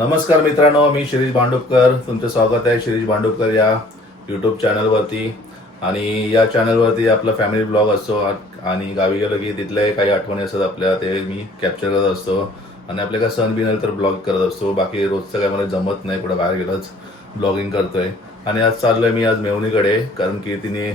नमस्कार मित्रांनो, मी शिरीष भांडुपकर. तुमचं स्वागत आहे शिरीष भांडुपकर या यूट्यूब चॅनलवरती. आणि या चॅनलवरती आपला फॅमिली ब्लॉग असतो आणि गावी गेलो की तिथले काही आठवणी असतात आपल्या, ते मी कॅप्चर करत असतो. आणि आपल्या काय सण बिन आले तर ब्लॉग करत असतो. बाकी रोजचं काय मला जमत नाही, कुठं बाहेर गेलंच ब्लॉगिंग करतोय. आणि आज चाललोय मी आज मेवणीकडे, कारण की तिने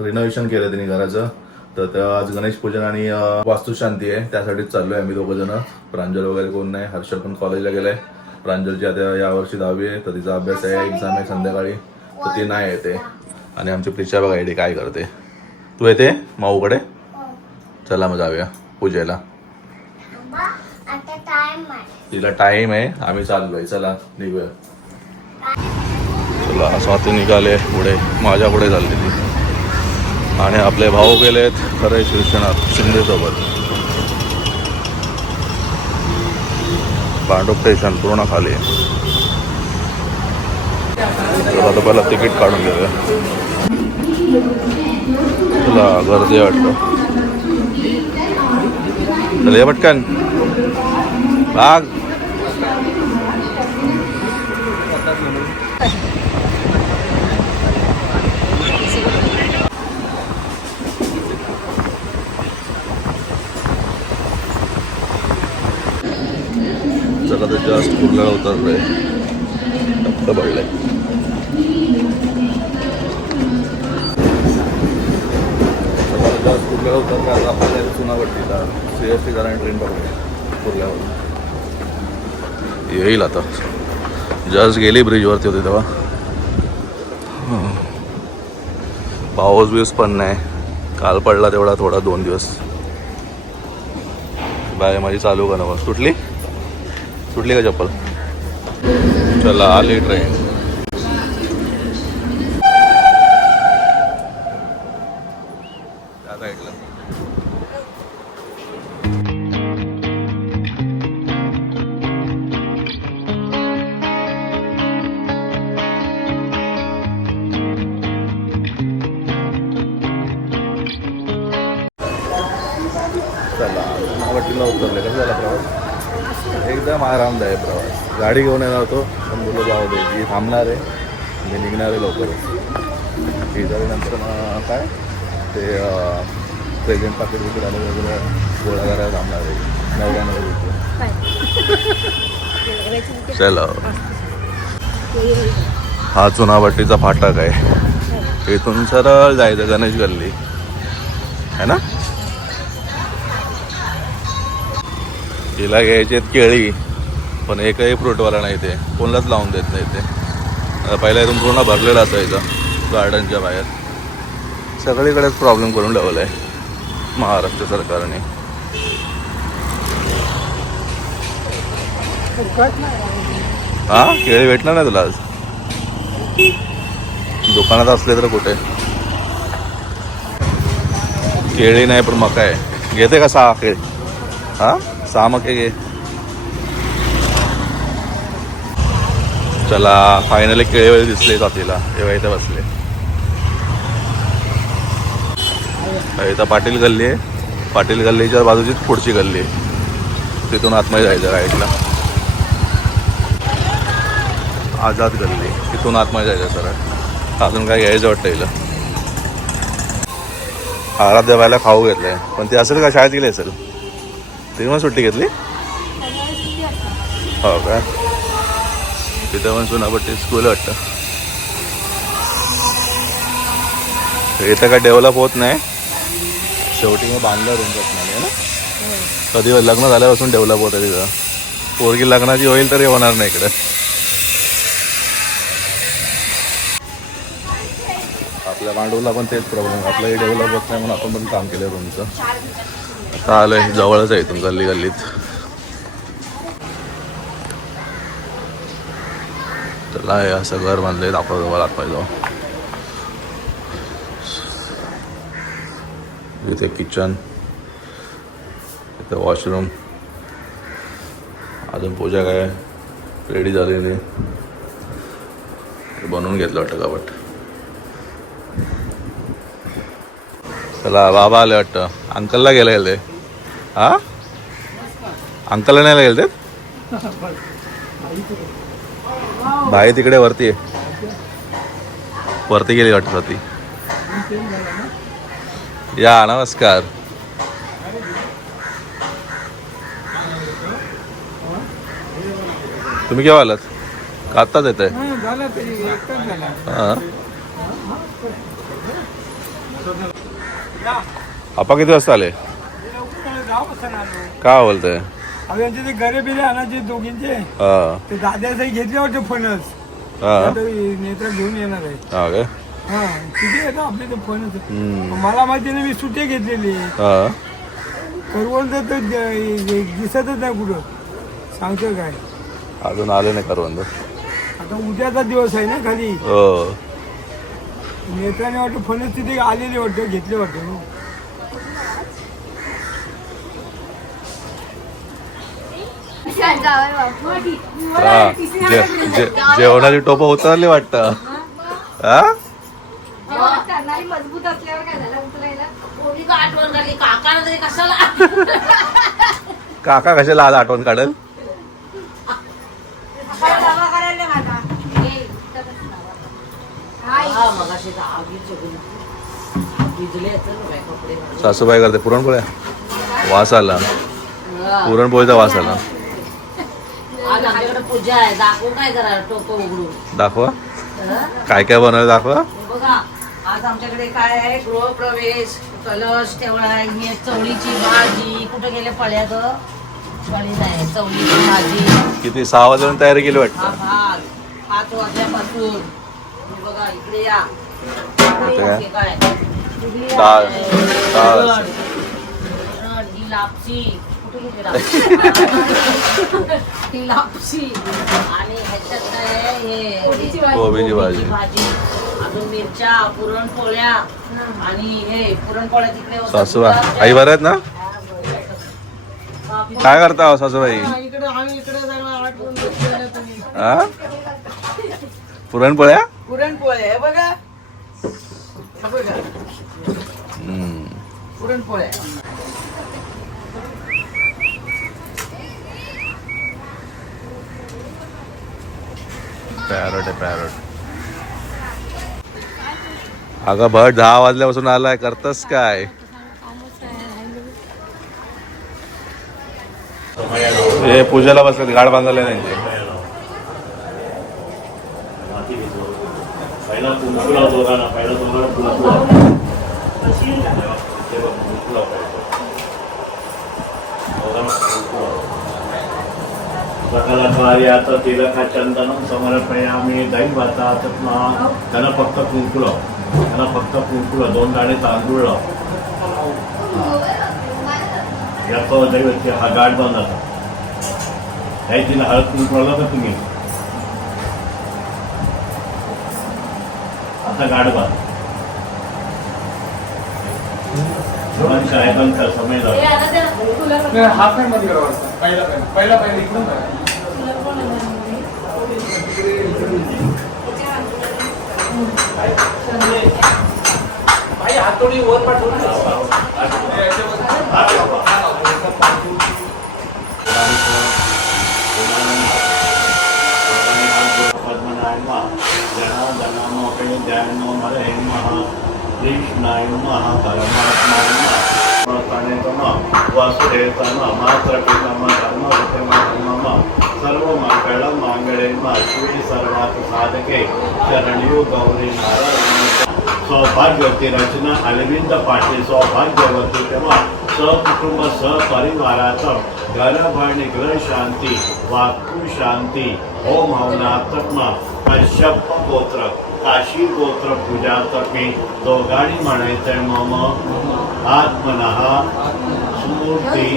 रिनोव्हेशन केलं तिने घराचं. तर आज गणेश पूजन आणि वास्तुशांती आहे, त्यासाठीच चाललोय आम्ही दोघं जण. प्रांजल वगैरे कोण नाही, हर्षल पण कॉलेजला गेलाय. प्रांजलची आता यावर्षी 10वी आहे, तर तिचा अभ्यास आहे, एक्झाम आहे संध्याकाळी, तर ती नाही येते. आणि आमची प्रिचा बघा इथे काय करते. तू येते माऊकडे? चला मग जाऊया पूजेला. तिला टाइम आहे, आम्ही चाललोय. चला निघूया. चला स्वाती निघाले पुढे, माझ्या पुढे चालली ती. आणि आपले भाऊ गेलेत खरं शिवसेनात शिंदे सोबत. भांडूप स्टेशन पूर्ण खाली आहे. आता पहिला तिकीट काढून घेऊया. तुला गर्दी वाटतं, चल ये पटकन भाग. चला तर जास्त कुर्ल्याला उतरलोय, टप्पा पडलाय. जास्त कुर्ल्याला उतरला, आता आपल्याला चुनाभट्टीला CST करा ट्रेन पकडूया कुर्ल्यावर. येईल आता, जस्ट गेली ब्रिजवरती होती तेव्हा. पाऊस बिऊस पण नाही, काल पडला तेवढा थोडा 2 दिवस. बाय माझी चालू का नवा सुटली का चप्पल? चला आली ट्रेन. आता ऐकलं चला वाटीला उतरले. कसं झाला प्रवास? एकदम आरामदायक प्रवास. गाडी घेऊन येणार होतो पण बोललो जाऊ दे, जी थांबणार आहे म्हणजे निघणार आहे लवकरच. ती झाल्यानंतर मग काय ते प्रेझेंट पाकिट बिकिट आलं वगैरे गोळा करायला थांबणार आहे नवऱ्यानं. चलो, हा चुनाभट्टीचा फाटक आहे, इथून सरळ जायचं गणेश गल्ली है ना. तिला घ्यायचे केळी, पण एकही फ्रूटवाला नाही, ते कोणालाच लावून देत नाही ते. आता पहिला इथून पूर्ण भरलेलं असायचं गार्डनच्या बाहेर. सगळीकडेच प्रॉब्लेम करून ठेवला आहे महाराष्ट्र सरकारने. हा केळी भेटणार नाही तुला आज? दुकानात असले तर कुठे केळी नाही, पण मका आहे. घेते का 6 केळी? हा 6 मके घे. चला फायनली केळी वगैरे दिसले जातीला, तेव्हा इथे बसले. इथं पाटील गल्ली आहे, पाटील गल्लीच्या बाजूचीच पुढची गल्ली आहे, तिथून आतमध्ये जायचं राईटला. आझाद गल्ली, तिथून आतमध्ये जायचं सरळ. अजून काय घ्यायचं वाटतं हिला. आराध्या बायला खाऊ घेतलंय, पण ती असेल का शाळेत गेली असेल? तिने पण सुट्टी घेतली हो का? तिथं पण चुनाभट्टी स्कूल वाटतं. इथं काय डेव्हलप होत नाही, शेवटी मग बांधलं रूम नाही ना. कधी लग्न झाल्यापासून डेव्हलप होतं तिथं. पोरगी लग्नाची होईल तरी होणार नाही इकडं. आपल्या मांडूला पण तेच प्रॉब्लेम, आपल्याही डेव्हलप होत नाही म्हणून आपण पण काम केलं रूमचं. आता आलंय जवळच आहे इथून गल्ली गल्लीत. चला हे असं घर बांधलंय, दाखवतो मला आत पाहिजे. इथे किचन, इथे वॉशरूम. अजून पूजा काय रेडी झालेली, बनवून घेतलं वाटतं कपाट. चला बाबा आले वाटतं. अंकलला गेले हा अंकलला नाही गेले ते बाई तिकडे वरती आहे, वरती गेली वाटत ती. या नमस्कार. तुम्ही केव्हा आलात? का आत्ताच येत आहे? आपा किती वाजता आले? का बोलतंय? ते घरे बिरे आणायचे दोघींचे, ते दाद्यासाठी घेतले वाटते फणस. नेत्र घेऊन येणार आहे. हा किती येतं आपले ते फणस. मला माहिती नाही, मी सुट्टी घेतलेली. करवंद तर दिसतच नाही कुठं. सांगतो काय, अजून आले नाही करवंद. आता उद्याचा दिवस आहे ना खाली. नेत्राने वाटतं फणस तिथे आलेले वाटतं, घेतले वाटतं. जेवणाची टोपं उतरली वाटतं. मजबूत असल्यावर काय झालं, उतरायला आठवण झाली. काकाला तरी कशाला, काका कशाला आज आठवण काढेल? सासूबाई करते पुरणपोळ्या. वास आला, पुरणपोळीचा वास आला. आज आमच्याकडे पूजा आहे, दाखवून काय करा, टोपं उघडून दाखवा काय काय बनवलं, दाखवा. बघा आज आमच्याकडे काय आहे, गृहप्रवेश, कलश ठेवला आहे, ही चवळीची भाजी. कुठे गेले फळ्या ग? फळी नाही, चवळीची भाजी. किती 6 वाजून तयारी केली वाटतं. हा भात 5 वाजल्यापासून. बघा इकडे या. काय? काय डाळ. ही लापशी. कुठे गेली लापशी? ही लापशी. आणि ह्याच्यात काय आहे, हे कोबीची भाजी. अजून मिरच्या, पुरणपोळ्या. आणि हे पुरणपोळ्या तिकडे होतात. सासूबाई आई बरं आहेत ना? काय करता हो सासूबाई? इकडे आम्ही इकडे सगळं आठवून बसलेलं तुम्ही. पुरणपोळ्या. पुरणपोळ्या हे बघा, हे बघा पुरणपोळ्या. पॅरट आहे पॅरट. अगं भट 10 वाजल्यापासून आलाय, करतस काय? हे पूजेला बसले, गाड बांधायला त्यांचे. पहिला कुंकू लावतो ना, पहिला तुम्हाला कुंकू लावतो. सकल कार्यात तिलक चंदनम समर्पयामी. दैवता आत्मा. त्यांना फक्त कुंकू लाव, त्यांना फक्त कुंकू लाव. 2 दाणे तांदूळ लाव. याचं दैवत हा गाठ बांधाचा. यायची ना हळद कुंकू लावला का तुम्ही? आता गाठ बांध. साहेबांचा समय जातो. हाफ टाइम मध्ये करावं. पहिला इकडून हातोडी वर पाठवून कृष्णाय नमः, परमात्माय नमः, वासुदेवाय नमः, मातृपितामह धर्मपितामह सर्व मंगलम मांगल्यम शिवे सर्वार्थ साधके शरण्यो गौरी नारायण. सौभाग्यवती रचना अरविंद पाटील. सौभाग्यवती तेव्हा सहकुटुंब सहपरिवाराचं घरभरणी गृह शांती, वास्तु शांती. ओम हवनात्मा कश्यप गोत्र, काशी गोत्र पूजातर्फे दोघांनी म्हणायचंय. मम आत्मनः स्मूर्ती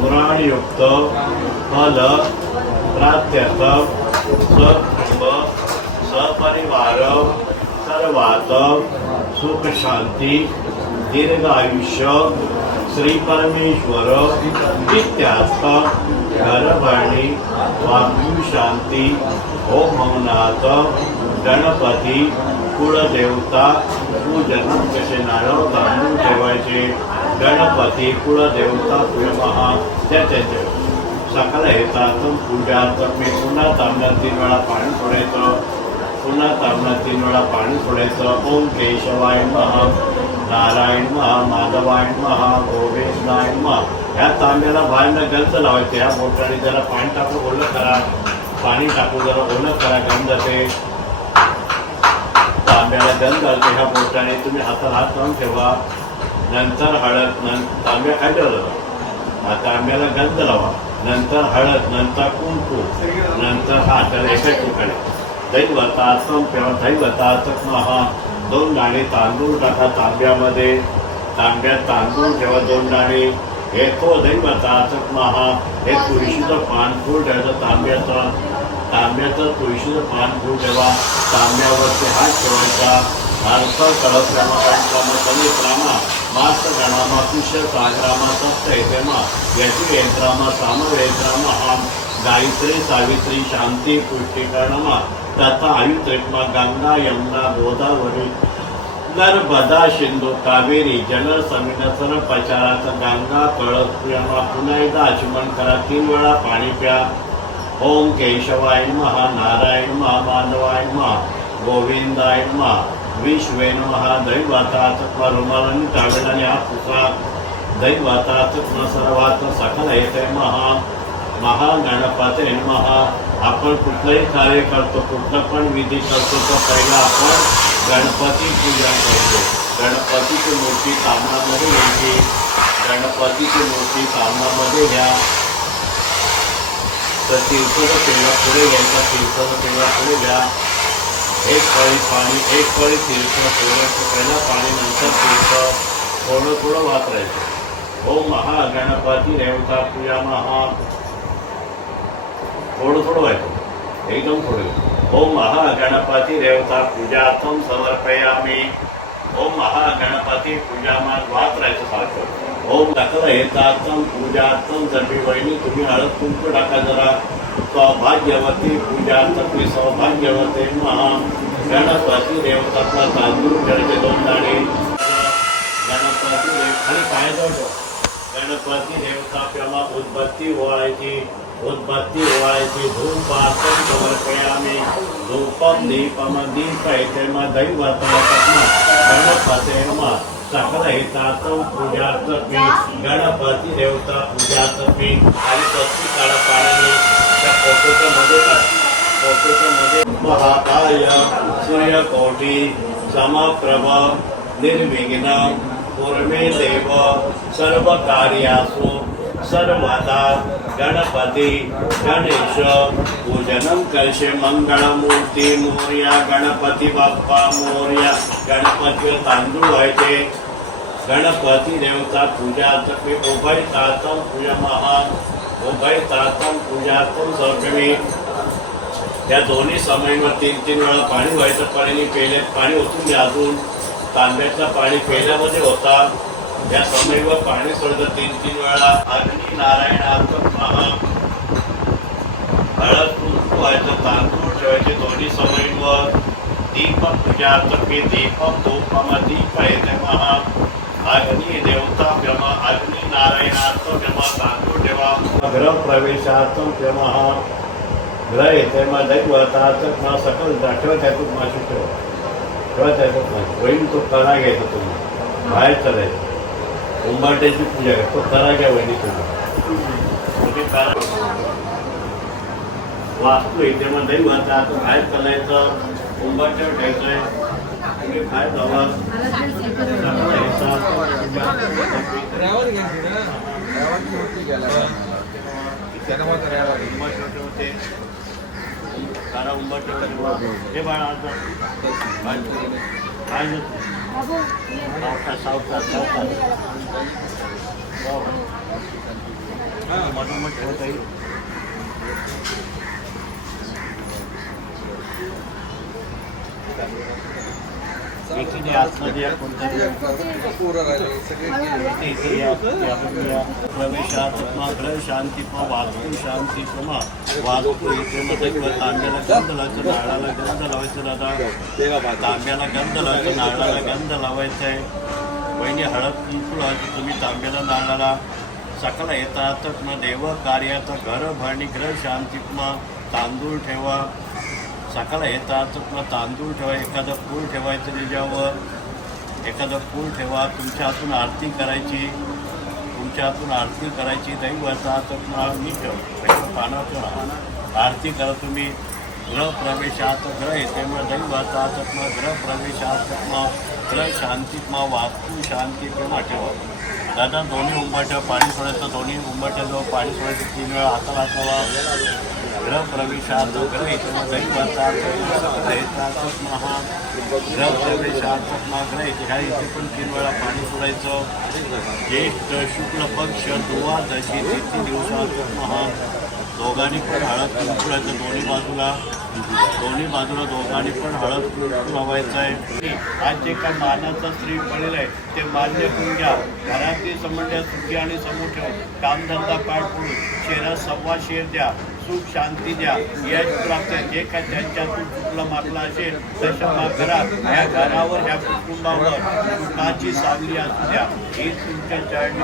पुराणयुक्त फल प्रात्यर्थ सकुटुंब सपरिवार सर्वात सुख शांती दीर्घ आयुष्य श्री परमेश्वर इत्यार्थ घरभरणी वास्तु शांती. ओम हवनाथ गणपती कुळदेवता पूजन कसे नारळ तांदूळ ठेवायचे. गणपती कुळदेवता पूजन. त्याचे सकाळ येतात पूजा मी पुन्हा तांब्यात 3 वेळा पाणी सोडायचं, पुन्हा तांब्यात 3 वेळा पाणी सोडायचं. ओम केशवाय नमः, नारायण महा, माधवाय महा, गोविंदाय महा. ह्या तांब्याला बाहेरनं गंज लावायचे. ह्या बोटाने जरा पाणी टाकून ओलं करा, पाणी टाकून जरा ओलं करा, गंज ते तांब्याला गंज घालते. ह्या बोटाने तुम्ही हाताला हात लावून ठेवा. नंतर हळद, तांब्या खाली लावा, तांब्याला गंज लावा, नंतर हळद, नंतर कुंकू, नंतर हाताला एकाच ठिकाणी दैवतात्म किंवा दैवतात्म महा 2 दाणे तांदूळ टाका तांब्यामध्ये. तांब्यात तांदूळ ठेवा 2 दाणे. हे तो दैवतात्म महा. हे तुळशीचं पान फूल ठेवायचं तांब्याचं तुळशीचं पान फूल ठेवा. तांब्यावरती हात ठेवायचा. हर्ष कळपरामा मास्त गणामा कुश सागरामा सप्त येतेमा यती यंत्रामा सामवेत्रामा आम गायत्री सावित्री शांती पुष्टिकर्णमा तथा आयुत्रिकमा गंगा यमुना गोदावरी नर्मदा सिंधू कावेरी जल समिनसन पचाराचं गंगा कळपमा पुन्हा एकदा आचमन करा. 3 वेळा पाणी प्या. ओम केशवाय नमः, नारायण नमः, माधवाय नमः, गोविंदाय नमः, विश्वे नमः. दैवतात्म रुमालांनी टावेलाने हा पुसा. दैवतात्म सर्वात सकल येते महा. महागणपते नमः. आपण कुठलंही कार्य करतो, कुठलं पण विधी करतो तर पहिला आपण गणपती पूजा करतो. गणपतीची मूर्ती सामनामध्ये घ्यायची. गणपतीची मूर्ती सामनामध्ये घ्या. तर तीर्थाचा पेढा पुढे घ्यायचा. तीर्थाचा पेढा पुढे घ्या. एक पळी पाणी, एक पळी तीर्थ, पहिला पाणी, नंतर तीर्थ, थोडं वापरायचं. ओम महागणपती रेवता पूजा महा. थोडं व्हायचं, एकदम थोडं. ओम महागणपती रेवता पूजार्थम समर्पयामी. ओम महागणपती पूजा मान वापरायचं सारखं. ओम दाखला येतार्थम पूजार्थम सर्वी वहिनी तुम्ही हळद कुंकू टाका जरा. सौभाग्यवती पूजार्थम सौभाग्यवती महा. गणपती देवतातला तांदूळ ठेवायचे 2 दाणे. गणपती खाली पाय जातो. गणपती देवता किंवा उदबत्ती ओवाळायची. धूप आसन समर्पयामी. धूपम दीपम दीप येते मग दैवतात्म गणपते मग सकल हितार्थम पूजार्थमी. गणपती देवता पूजार्थमी. आणि पत्ती काढा पाण्याने त्या फोटोच्या मध्ये महाकाय सूर्यकोटी समप्रभ निर्विघ्न कुर्मे देव सर्व कार्यासु सर्वदा गणपती गणेश पूजनम करशे. मंगळमूर्ती मोर्या. गणपती बाप्पा मोर्या. गणपतीवर तांदूळ व्हायचे. गणपती देवता पूजार्थमी. उभय तातम पूजा महा. उभय तातम पूजार्थम समर्पयामी. या दोन्ही समयीवर 3 वेळा पाणी व्हायचं. पाणी ओतून घ्या. अजून तांब्यातलं पाणी पेल्यामध्ये होता. या समयीवर पाणी सोडतं 3 वेळा. अग्नी नारायणार्थम महा. हळद कुंकू व्हायचं. तांदूळ ठेवायचे दोन्ही समयीवर. दीप पूजार्थमी. दीपम धूपम दीप येते महा. अग्नी देवता क्षमा. अग्नी नारायणार्थम क्षमा. तांदूळ ठेवा. ग्रह प्रवेशार्थम क्षमा. ग्रह येते मग दैवताचं सकल ठेवत आहे. तू माशी ठेवत आहे. वहीन तो करा घ्यायचा. तुम्ही बाहेर चालायचं. उंबाट्याची पूजा आहे. तो करा घ्या वहिनी तुम्ही वास्तू येते मग दैवताचं बाहेर चालायचं. उंबाट्यावर ठेवायचंय. तुम्ही बाहेर जावा. हे बाळा मनोमत ठेवता येईल. एकीने आतमध्ये या कोणत्या प्रवेशात्मा ग्रह शांती वास्तू शांती क्षमा. वास्तू इथे मध्ये तांब्याला गंध लावायचं. नारळाला गंध लावायचं. दादा तांब्याला गंध लावायचं. नारळाला गंध लावायचं आहे. वहिनी हळद कुंकू लावायची तुम्ही तांब्याला नारळाला. सकल येतात न देव कार्यात घर भरणी ग्रह शांतीत्मा तांदूळ ठेवा. सकल येतात न तांदूळ ठेवा. एखादं फूल ठेवायचं त्याच्यावर, एखादं फूल ठेवा. तुमच्या हातून आरती करायची, तुमच्या हातून आरती करायची. दैवतात नीट पानावर ठेवा. आरती करा तुम्ही. ग्रह प्रवेशात ग्रह येते मग दैवतात ग्रह प्रवेशात ग्रह शांतीत्मा वास्तू शांती प्रेमा ठेवा. दादा दोन्ही उंबरठ्या पाणी सोडायचं, दोन्ही उंबरठ्याजवळ पाणी सोडायचं, 3 वेळा हाताला ठेवा. ग्रह प्रवेशात ग्रह येते मग दैवतात महा ग्रह प्रवेशात ग्रह येते. ह्या इथे पण 3 वेळा पाणी सोडायचं. ज्येष्ठ शुक्ल पक्ष द्वादशी 3 दिवसात महा दोघांनी पण हळद कुंकू लावायचं. दोन्ही बाजूला दोघांनी पण हळद कुंकू लावायचं आहे. आज जे काय मानाचा स्त्री पडलेला आहे ते मान्य करून घ्या. घरातली संबंध सुखी आणि समोर ठेवा. कामधंदा पार पडून शेरा 1.25 शेर द्या. सुख शांती द्या. यश प्राप्त. जे काय त्यांच्यातून चुकलं मागलं असेल तशा मागरा ह्या घरावर ह्या कुटुंबावर सुखाची सावली असू द्या. ही तुमच्या चरणी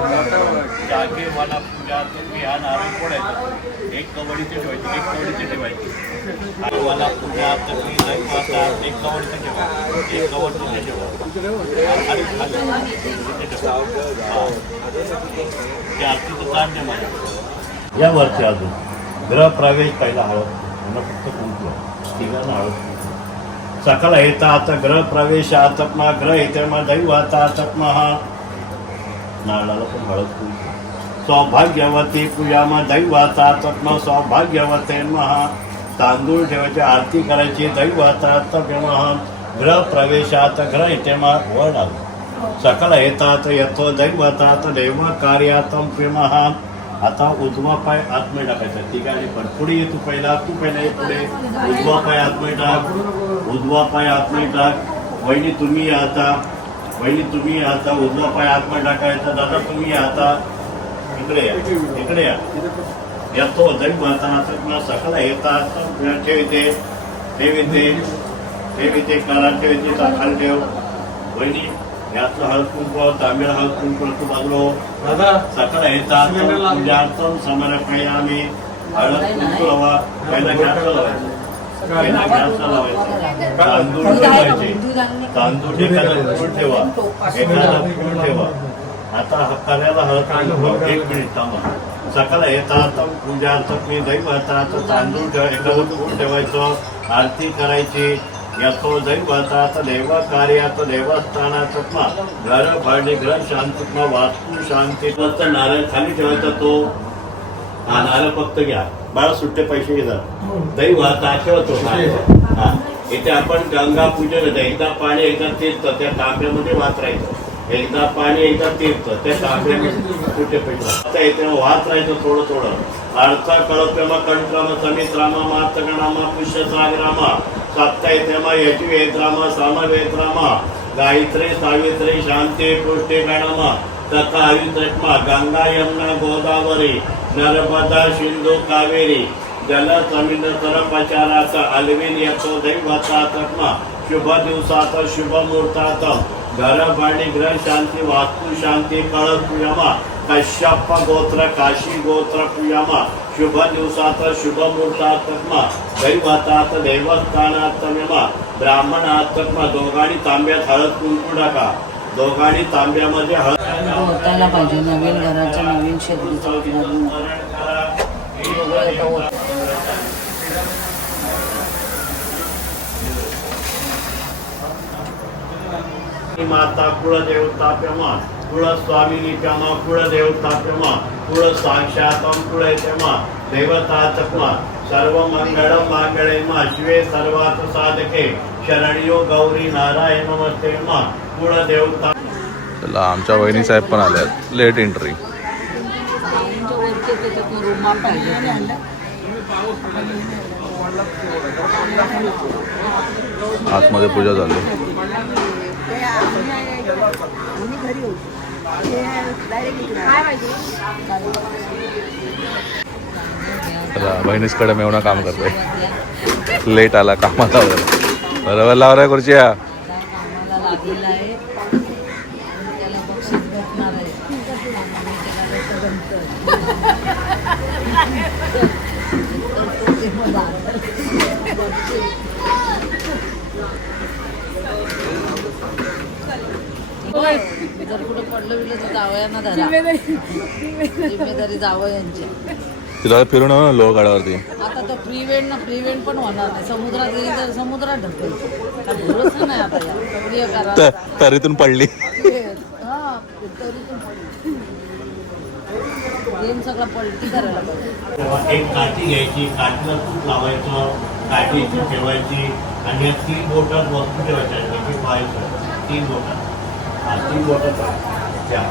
जागेवाला पूजा तुम्ही ह्या नारळ फोडायचं. एक कवडीचे ठेवायची, एक कवडीचे ठेवायची. वाला पूजा तुम्ही दैवतात एक कवडीचे ठेवा, एक कवड तुमचे ठेवा. आणि ते आरतीचं ताण द्या मला. या वरती अजून ग्रह प्रवेश पहिला हळद, मला फक्त कुंकू तिघांना हळद कुंकू. सकाळ येतात ग्रह प्रवेश आत्मा ग्रह येते मग दैवत आत्मा हा नारळाला पण हळद कुंकू. सौभाग्यवती पूजा मग दैवत आत्मा सौभाग्यवते महा तांदूळ ठेवायचे. आरती करायची. दैवत आत्मा ग्रह प्रवेशात ग्रह येते मग वड आलं. सकाळ येतात यथो दैवतात देव कार्यातम प्रेमहा. आता उजवा पाय आतमध्ये टाकायचा. ठीक आहे. पण पुढे ये, तू पहिला ये पुढे. उजवा पाय आतमध्ये टाक, उजवा पाय आतमध्ये टाक. वहिनी तुम्ही आता, वहिनी तुम्ही आता उजवा पाय आतमध्ये टाकायचा. दादा तुम्ही आता इकडे या, इकडे या. येतो दैवताना सकाळ येतात ठेवते, ठेवते, ठेवते काला ठेवते, खाली ठेव. वहिनी याचं हळद कुंकू, तांब्याला हळद कुंकू तू बाजूला. सकाळ येतात पूजार्थम समर्पयामी. हळद कुंकू लावा. पहिला गॅसला लावायचं, पहिला गॅसला लावायचं. तांदूळ ठेवायचे. तांदूळ एखादा फूल ठेवा, एखादा फूल ठेवा. आता कार्याला हळद कुंकू. 1 मिनिट थांबा. सकाळ येतात पूजार्थम मी दैवतात तांदूळ ठेवा, एखादं फूल ठेवायचं. आरती करायची. यथो दैवतात देव कार्यात देवस्थानात घर भांडी ग्रह शांतीत्मा वास्तू शांती. फक्त नारळ खाली ठेवायचा. तो हा नारळ फक्त घ्या. बाळा सुट्टे पैसे घेतात. दैवतात ठेवतो. हा इथे आपण गंगा पूजन होतं. एकदा पाणी एकदा तीर्थ त्या तांब्यामध्ये वाचरायचं. एकदा पाणी एकदा तीर्थ त्या तांब्यामध्ये सुट्टे पैसे इथे वाच राहायचं थोडं थोडं. अर्था कळप्रमा कंट्रामा समित्रामा मातगणामा पुष्यसागरामा सप्ता येथेमा यजु वेद्रामा सामवेद्रामा गायत्री सावित्री शांती पुष्टी गणमा तथा हरितमा गंगा यमुना गोदावरी नर्मदा सिंधू कावेरी जल समिंद्र सरपचारात अलविन यथो दैवतात्मा शुभ दिवसात शुभ मुहूर्तात घर भांडी ग्रह शांती वास्तू शांती कळस पूजमा. कश्यप गोत्र काशी गोत्र पूजमा. शुभ दिवसात शुभ मुहूर्तात दैवतात देवस्थानात ब्राह्मणात दोघांनी तांब्यात हळद कुंकू टाका. दोघांनी तांब्यामध्ये हळद होतायला पाहिजे. नवीन घराच्या नवीन शेतीचं माता कुळदेवता प्रेमा कुळस्वामिनी प्रेमा कुळदेवता प्रेमा कुळ साक्षातम कुळेमा देवतात्मा सर्व मंगळ मांगळे मा शिवे सर्वात साधके शरणयो गौरी नारायण नमस्ते मा कुळदेवता. चला आमच्या वहिनी साहेब पण आल्यात. Late entry. आतमध्ये पूजा झाली. बहिणीसकडे मेवणा काम करतोय. लेट आला कामाला. बरोबर लावलाय खुर्च्या. जर कुठं पडलं बिडलं तर जावयांना धरा जिम्मेदारी जावयांची. तिला फिरून ना लोह गडावरती. आता तर प्री वेंड पण होणार नाही. समुद्रात गेली तर समुद्रात ढकल. काय भरोसा नाही आता या प्रिय करा. तरीतून पडली. हा, तरीतून पडली. गेम सगळा पलटी करायला पाहिजे. तेव्हा एक काठी घ्यायची, काठीला तूप लावायचं, काठी इथे ठेवायची आणि या 3 बोटात वस्तू ठेवायच्या. त्याची पाहायचं 3 बोटात. 3 बोटात त्या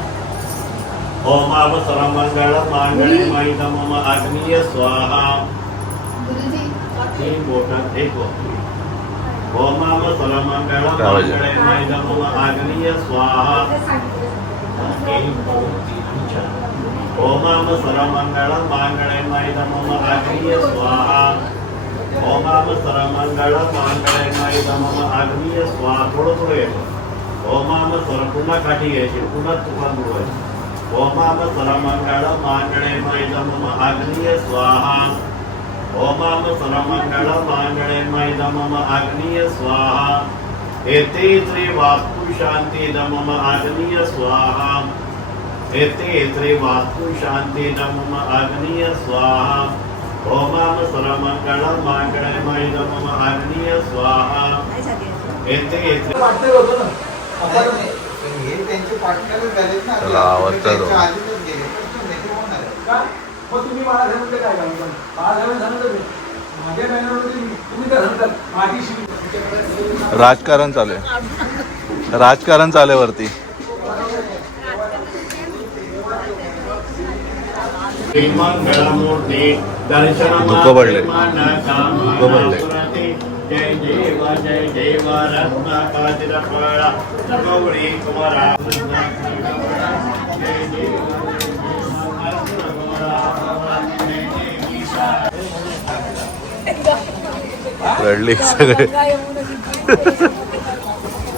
ओम सर्वमंगल मांगल्ये मांगल्ये मम अग्निये स्वाहा. 3 बोटात एक वस्तू. ओम सर्वमंगल मांगल्ये मांगल्ये मम अग्निये स्वाहा. 1 2 3 4. ओम सर्वमंगल मांगल्ये मांगल्ये मम अग्निये स्वाहा. ओम सर्वमंगल मांगल्ये मांगल्ये मम अग्निये स्वाहा. थोडं थोडं येतं. ओम सर्व पुन्हा काठी घ्यायची, पुन्हा तुफान बुडवायची. ओम सर्वमंगल मांगल्ये मांगल्ये मम अग्निये स्वाहा. ओम सर्वमंगल मांगल्ये मांगल्ये मम अग्निये स्वाहा. एते त्रि वास्तु शांति मम अग्निये स्वाहा. एते त्रि वास्तु शांति मम अग्निये स्वाहा. ओम सर्वमंगल मांगल्ये मांगल्ये मम अग्निये स्वाहा. एते चला आवडतं तो. मग तुम्ही मला सांगितलं काय करायचं? मला सांगितलं माझ्या बॅनरवरती तुम्ही काय सांगतात? माझी राजकारण चालू आहे. राजकारण चालू आहे वरती. मंगलमूर्ती दर्शन धुकं पडले. जय देव जय देव रत्नाकातिर फळा गौरी कुमारा. जय देव रडली सगळे.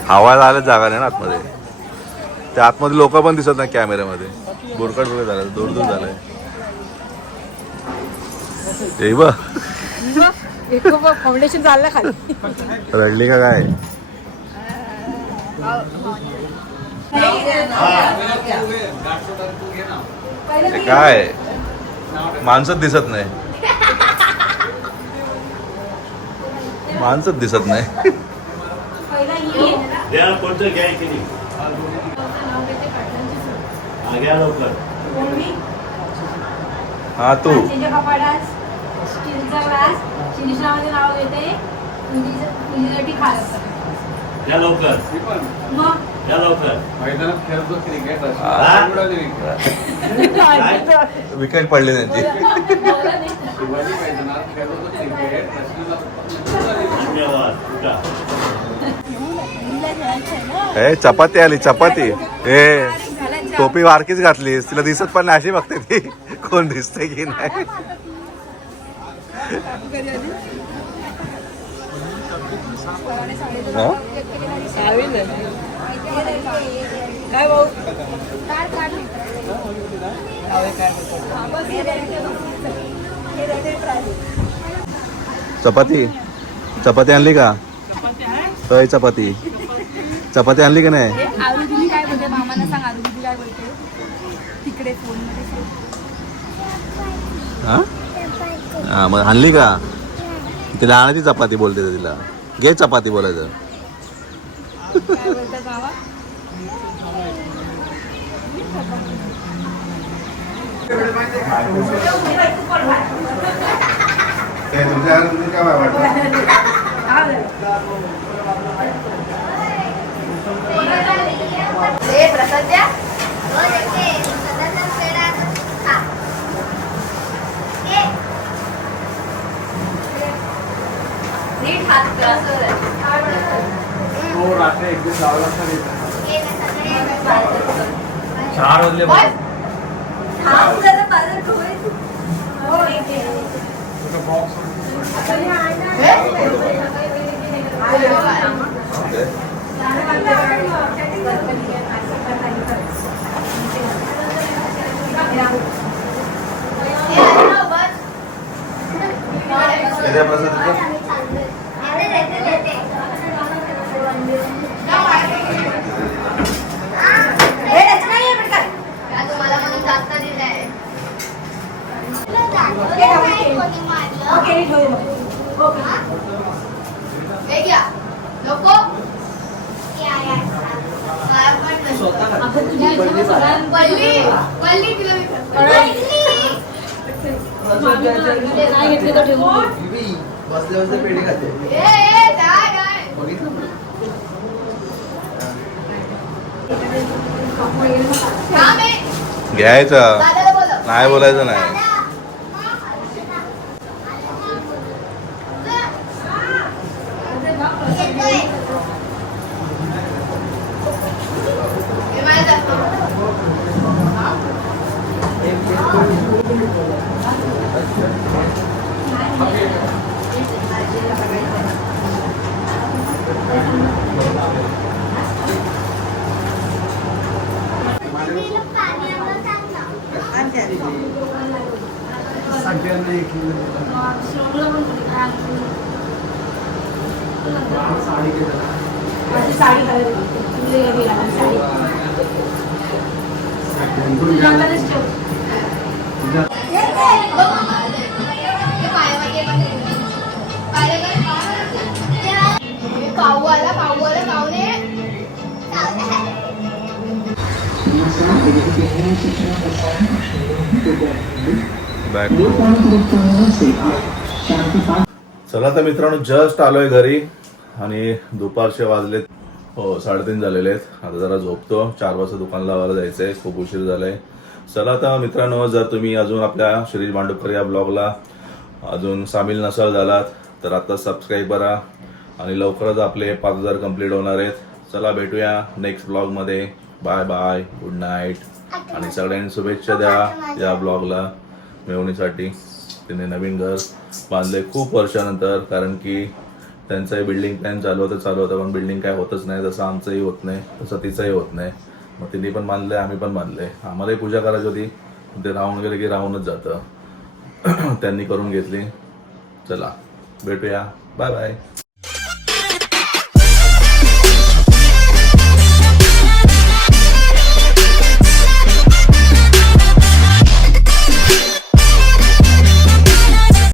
आवाज आला जागा नाही ना आतमध्ये. त्या आतमध्ये लोक पण दिसत नाही कॅमेऱ्यामध्ये. बुरकट वगैरे झालं, दूर दूर झालंय. ते बघ फाउंडेशन चाललं खाली. रडली का काय? ते काय माणसंच दिसत नाही. माणसंच दिसत नाही. द्या कोणतं घ्यायची नाही. घ्या लवकर. हा तू स्टीलचा ग्लास शिरीषामध्ये नाव घेते. तुझ्यासाठी खास द्या लवकर. मग द्या लवकर. मैदानात खेळतो क्रिकेट विकेट पडली त्यांची. शिवाजी मैदानात खेळतो क्रिकेट. धन्यवाद. कुठं ए चपाती आली चपाती. ए टोपी वारकीच घातलीस. तिला दिसत पण नाही अशी बघते ती. कोण दिसते की नाही. काय भाऊ चपाती चपाती आणली का? होय चपाती. चपाती आणली का नाही? आरुदिनी काय बोलते? मामाला सांग आरुदिनी काय बोलते तिकडे फोन मध्ये सांग. हा मग आणली का? तिला आणायची चपाती बोलते तिला. घे चपाती बोलायचं. काय बोलतात मामा? प्रसाद द्या. नीट हात रात्री एक दिवस जावं लागतं. 4 वाजले. तुम्हाला म्हणून जास्त दिलंय नको पल्ली बसल्यावर पेढे खाते बघितलं घ्यायचं नाही बोलायचं नाही. सगळ्यांना एक साडी काऊ आला काऊने चला तर मित्रांनो, जस्ट आलोय घरी आणि दुपारचे वाजलेत 3:30 झालेले आहेत. आता जरा झोपतो. 4 वाजता दुकान लावायला जायचंय, खूप उशीर झालाय. चला तर मित्रांनो, जर तुम्ही अजून आपल्या शिरीष भांडुपकर या ब्लॉगला अजून सामील नसाल झालात तर आता सबस्क्राईब करा आणि लवकरच आपले 5000 कंप्लीट होणार आहेत. चला भेटूया नेक्स्ट ब्लॉगमध्ये. बाय बाय, गुड नाईट आणि सगळ्यांनी शुभेच्छा द्या या ब्लॉगला मेवणीसाठी. तिने नवीन घर बांधले खूप वर्षानंतर, कारण की त्यांचाही बिल्डिंग प्लॅन चालू होतं पण बिल्डिंग काय होतच नाही. जसं आमचंही होत नाही तसं तिचंही होत नाही. मग तिने पण बांधलंय, आम्ही पण बांधलंय. आम्हालाही पूजा करायची होती, ते राहून गेले की राहूनच जातं. त्यांनी करून घेतली. चला भेटूया, बाय बाय.